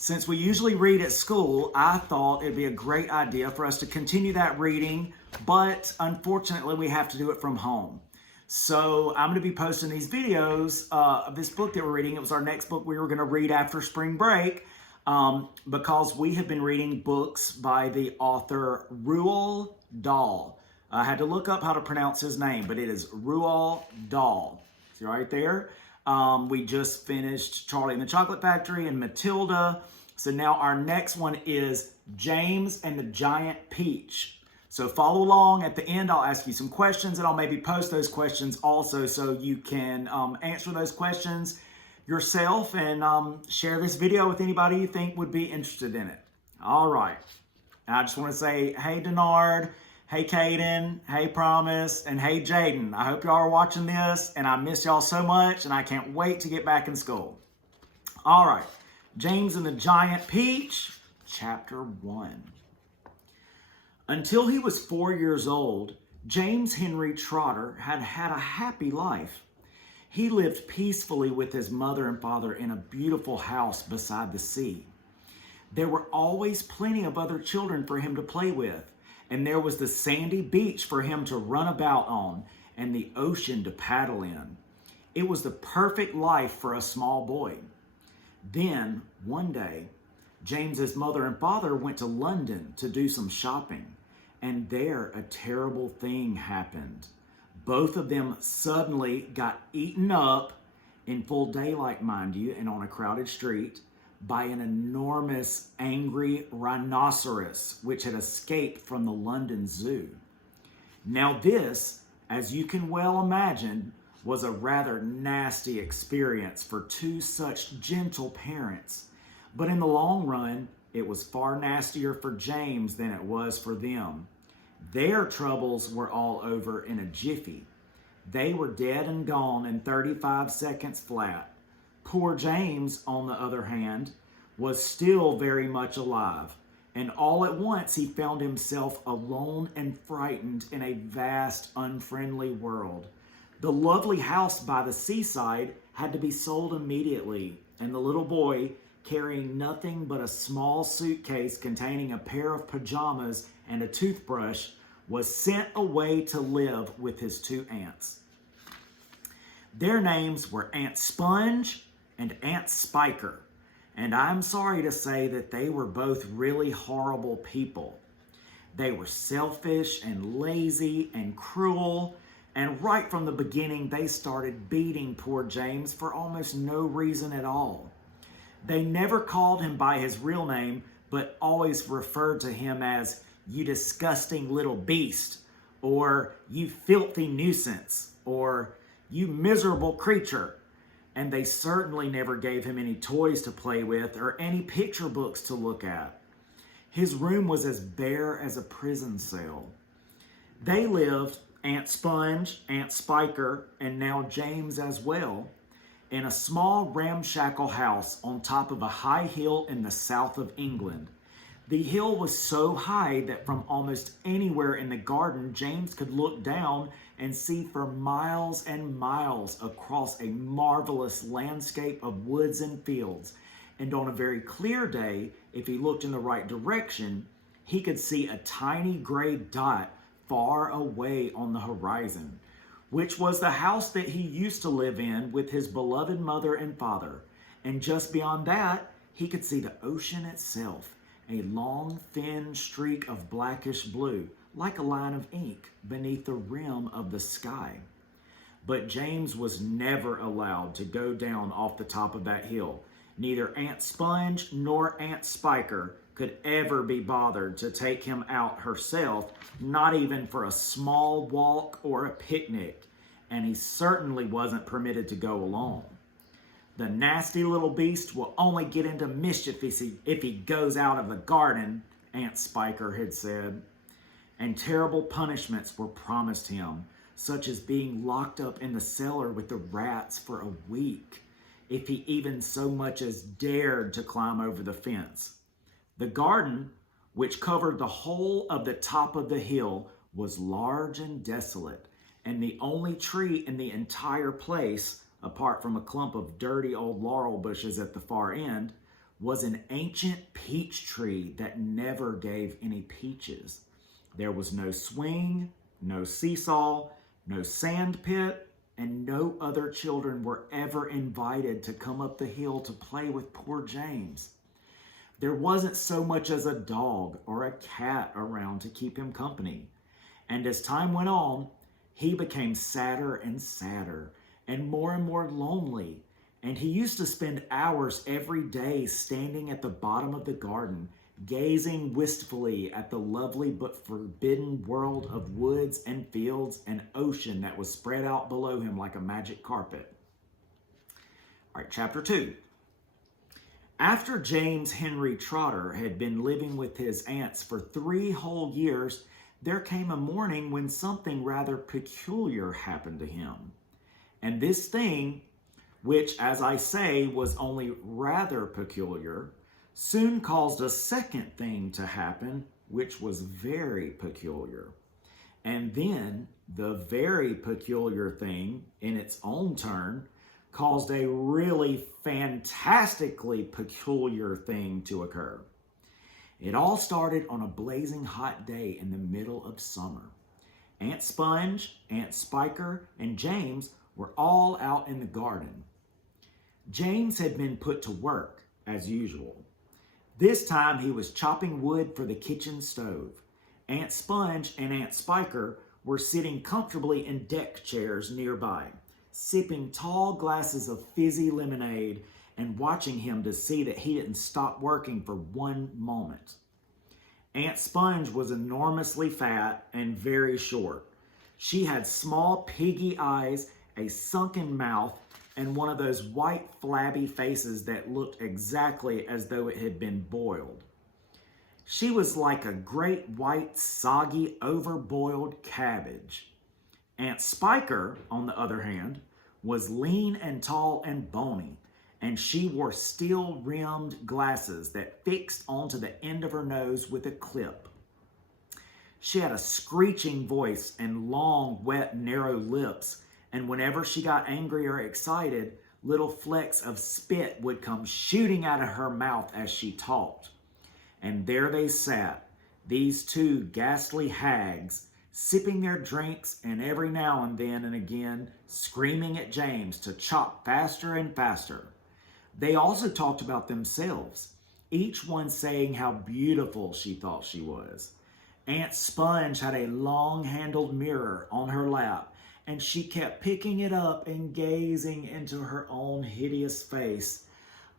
Since we usually read at school, I thought it'd be a great idea for us to continue that reading, but unfortunately we have to do it from home. So I'm going to be posting these videos of this book that we're reading. It was our next book we were going to read after spring break because we have been reading books by the author Roald Dahl. I had to look up how to pronounce his name, but it is Roald Dahl. See right there? We just finished Charlie and the Chocolate Factory and Matilda. So now our next one is James and the Giant Peach. So follow along. At the end, I'll ask you some questions, and I'll maybe post those questions also so you can answer those questions yourself and share this video with anybody you think would be interested in it. All right. I just want to say, hey, Denard. Hey, Caden. Hey, Promise. And hey, Jaden. I hope y'all are watching this, and I miss y'all so much, and I can't wait to get back in school. All right. James and the Giant Peach, Chapter 1. Until he was 4 years old, James Henry Trotter had had a happy life. He lived peacefully with his mother and father in a beautiful house beside the sea. There were always plenty of other children for him to play with, and there was the sandy beach for him to run about on and the ocean to paddle in. It was the perfect life for a small boy. Then, one day, James's mother and father went to London to do some shopping, and there a terrible thing happened. Both of them suddenly got eaten up in full daylight, mind you, and on a crowded street, by an enormous angry rhinoceros which had escaped from the London Zoo. Now this, as you can well imagine, was a rather nasty experience for two such gentle parents. But in the long run, it was far nastier for James than it was for them. Their troubles were all over in a jiffy. They were dead and gone in 35 seconds flat. Poor James, on the other hand, was still very much alive, and all at once he found himself alone and frightened in a vast, unfriendly world. The lovely house by the seaside had to be sold immediately, and the little boy, carrying nothing but a small suitcase containing a pair of pajamas and a toothbrush, was sent away to live with his two aunts. Their names were Aunt Sponge and Aunt Spiker, and I'm sorry to say that they were both really horrible people. They were selfish and lazy and cruel, and right from the beginning they started beating poor James for almost no reason at all. They never called him by his real name, but always referred to him as "you disgusting little beast," or "you filthy nuisance," or "you miserable creature." And they certainly never gave him any toys to play with or any picture books to look at. His room was as bare as a prison cell. They lived, Aunt Sponge, Aunt Spiker, and now James as well, in a small ramshackle house on top of a high hill in the south of England. The hill was so high that from almost anywhere in the garden, James could look down and see for miles and miles across a marvelous landscape of woods and fields. And on a very clear day, if he looked in the right direction, he could see a tiny gray dot far away on the horizon, which was the house that he used to live in with his beloved mother and father. And just beyond that, he could see the ocean itself, a long, thin streak of blackish blue, like a line of ink beneath the rim of the sky. But James was never allowed to go down off the top of that hill. Neither Aunt Sponge nor Aunt Spiker could ever be bothered to take him out herself, not even for a small walk or a picnic, and he certainly wasn't permitted to go alone. The nasty little beast will only get into mischief if he goes out of the garden, Aunt Spiker had said. And terrible punishments were promised him, such as being locked up in the cellar with the rats for a week, if he even so much as dared to climb over the fence. The garden, which covered the whole of the top of the hill, was large and desolate, and the only tree in the entire place, apart from a clump of dirty old laurel bushes at the far end, was an ancient peach tree that never gave any peaches. There was no swing, no seesaw, no sand pit, and no other children were ever invited to come up the hill to play with poor James. There wasn't so much as a dog or a cat around to keep him company. And as time went on, he became sadder and sadder and more lonely. And he used to spend hours every day standing at the bottom of the garden, gazing wistfully at the lovely but forbidden world of woods and fields and ocean that was spread out below him like a magic carpet. All right, chapter 2. After James Henry Trotter had been living with his aunts for 3 whole years, there came a morning when something rather peculiar happened to him. And this thing, which, as I say, was only rather peculiar, soon caused a second thing to happen, which was very peculiar. And then the very peculiar thing, in its own turn, caused a really fantastically peculiar thing to occur. It all started on a blazing hot day in the middle of summer. Aunt Sponge, Aunt Spiker, and James were all out in the garden. James had been put to work, as usual. This time he was chopping wood for the kitchen stove. Aunt Sponge and Aunt Spiker were sitting comfortably in deck chairs nearby, sipping tall glasses of fizzy lemonade and watching him to see that he didn't stop working for one moment. Aunt Sponge was enormously fat and very short. She had small piggy eyes, a sunken mouth, and one of those white flabby faces that looked exactly as though it had been boiled. She was like a great white soggy overboiled cabbage. Aunt Spiker, on the other hand, was lean and tall and bony, and she wore steel-rimmed glasses that fixed onto the end of her nose with a clip. She had a screeching voice and long, wet, narrow lips, and whenever she got angry or excited, little flecks of spit would come shooting out of her mouth as she talked. And there they sat, these two ghastly hags, sipping their drinks and every now and then and again screaming at James to chop faster and faster. They also talked about themselves, each one saying how beautiful she thought she was. Aunt Sponge had a long-handled mirror on her lap, and she kept picking it up and gazing into her own hideous face.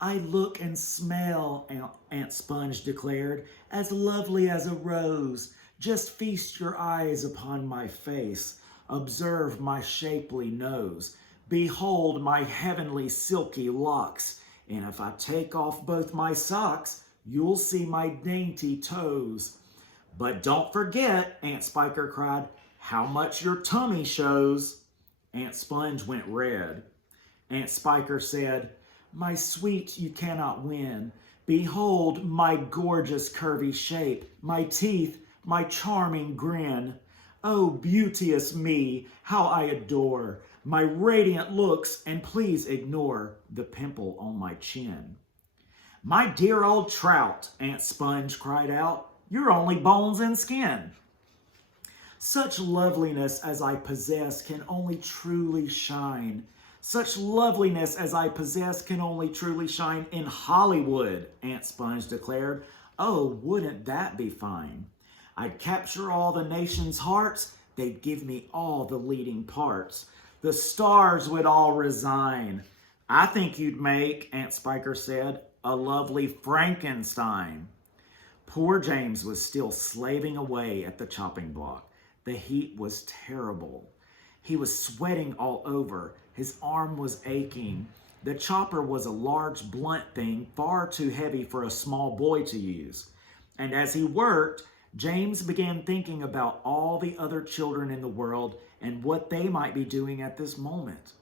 "I look and smell," Aunt Sponge declared, "as lovely as a rose. Just feast your eyes upon my face. Observe my shapely nose. Behold my heavenly silky locks. And if I take off both my socks, you'll see my dainty toes." "But don't forget," Aunt Spiker cried, "how much your tummy shows." Aunt Sponge went red. Aunt Spiker said, "My sweet, you cannot win. Behold my gorgeous curvy shape, my teeth, my charming grin. Oh, beauteous me, how I adore my radiant looks, and please ignore the pimple on my chin." "My dear old trout," Aunt Sponge cried out, "you're only bones and skin." "Such loveliness as I possess can only truly shine. Such loveliness as I possess can only truly shine in Hollywood," Aunt Sponge declared. "Oh, wouldn't that be fine? I'd capture all the nation's hearts. They'd give me all the leading parts. The stars would all resign. I think you'd make," Aunt Spiker said, "a lovely Frankenstein." Poor James was still slaving away at the chopping block. The heat was terrible. He was sweating all over. His arm was aching. The chopper was a large, blunt thing, far too heavy for a small boy to use. And as he worked, James began thinking about all the other children in the world and what they might be doing at this moment.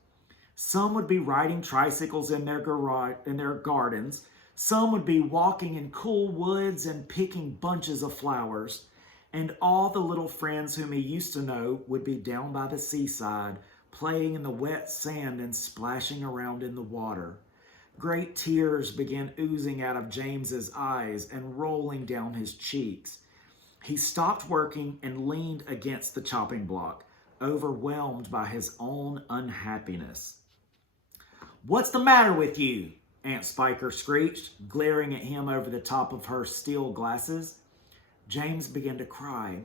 Some would be riding tricycles in their gardens. Some would be walking in cool woods and picking bunches of flowers. And all the little friends whom he used to know would be down by the seaside, playing in the wet sand and splashing around in the water. Great tears began oozing out of James's eyes and rolling down his cheeks. He stopped working and leaned against the chopping block, overwhelmed by his own unhappiness. "What's the matter with you?" Aunt Spiker screeched, glaring at him over the top of her steel glasses. James began to cry.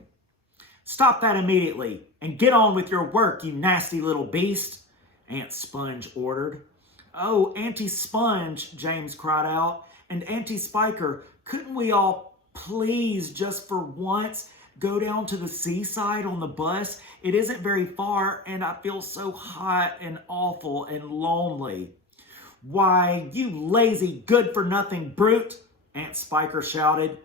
"Stop that immediately and get on with your work, you nasty little beast," Aunt Sponge ordered. "Oh, Auntie Sponge," James cried out, "and Auntie Spiker, couldn't we all please just for once go down to the seaside on the bus? It isn't very far and I feel so hot and awful and lonely." "Why, you lazy, good-for-nothing brute," Aunt Spiker shouted.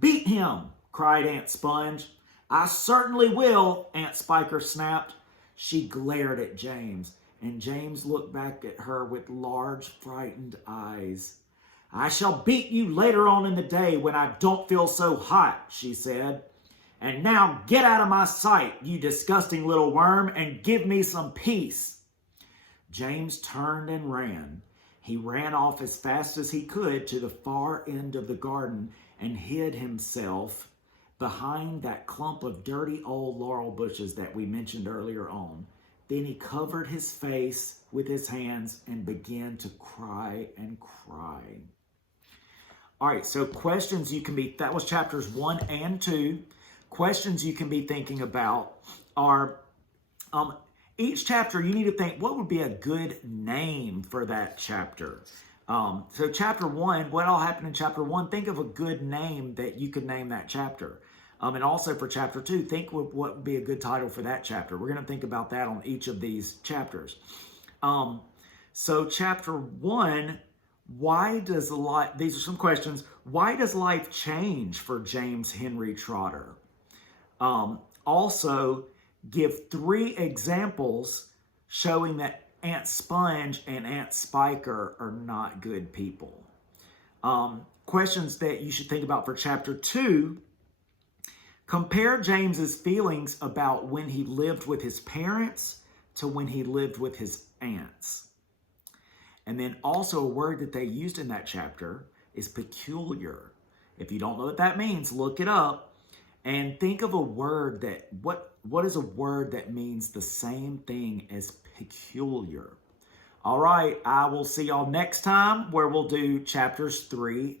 "Beat him," cried Aunt Sponge. "I certainly will," Aunt Spiker snapped. She glared at James, and James looked back at her with large, frightened eyes. "I shall beat you later on in the day when I don't feel so hot," she said. "And now get out of my sight, you disgusting little worm, and give me some peace." James turned and ran. He ran off as fast as he could to the far end of the garden and hid himself behind that clump of dirty old laurel bushes that we mentioned earlier on. Then he covered his face with his hands and began to cry and cry. All right, so questions you can be, that was chapters 1 and 2. Questions you can be thinking about are, each chapter you need to think, what would be a good name for that chapter? So chapter 1, what all happened in chapter 1? Think of a good name that you could name that chapter. And also for chapter 2, think what would be a good title for that chapter. We're going to think about that on each of these chapters. So chapter 1, these are some questions. Why does life change for James Henry Trotter? Also, give 3 examples showing that Aunt Sponge and Aunt Spiker are not good people. Questions that you should think about for chapter 2. Compare James's feelings about when he lived with his parents to when he lived with his aunts. And then also a word that they used in that chapter is peculiar. If you don't know what that means, look it up and think of a word that, what is a word that means the same thing as peculiar? All right, I will see y'all next time where we'll do chapters 3